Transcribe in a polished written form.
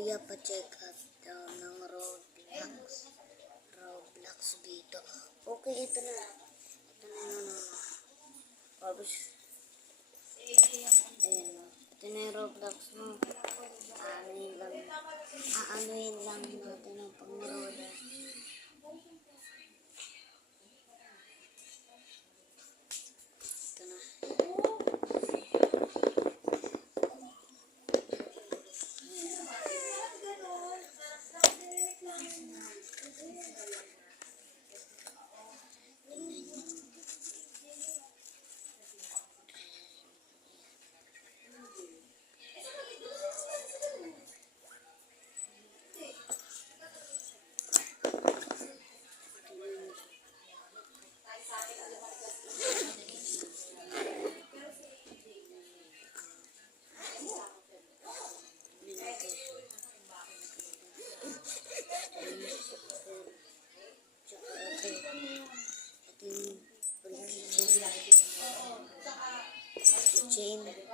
kuya pa-check out daw ng Roblox dito. Okay, ito na. Ito na yun. Tapos, ayan. Ito na yung Roblox mo. Aanuhin lang natin ang pang-roda. Ito na. Chain.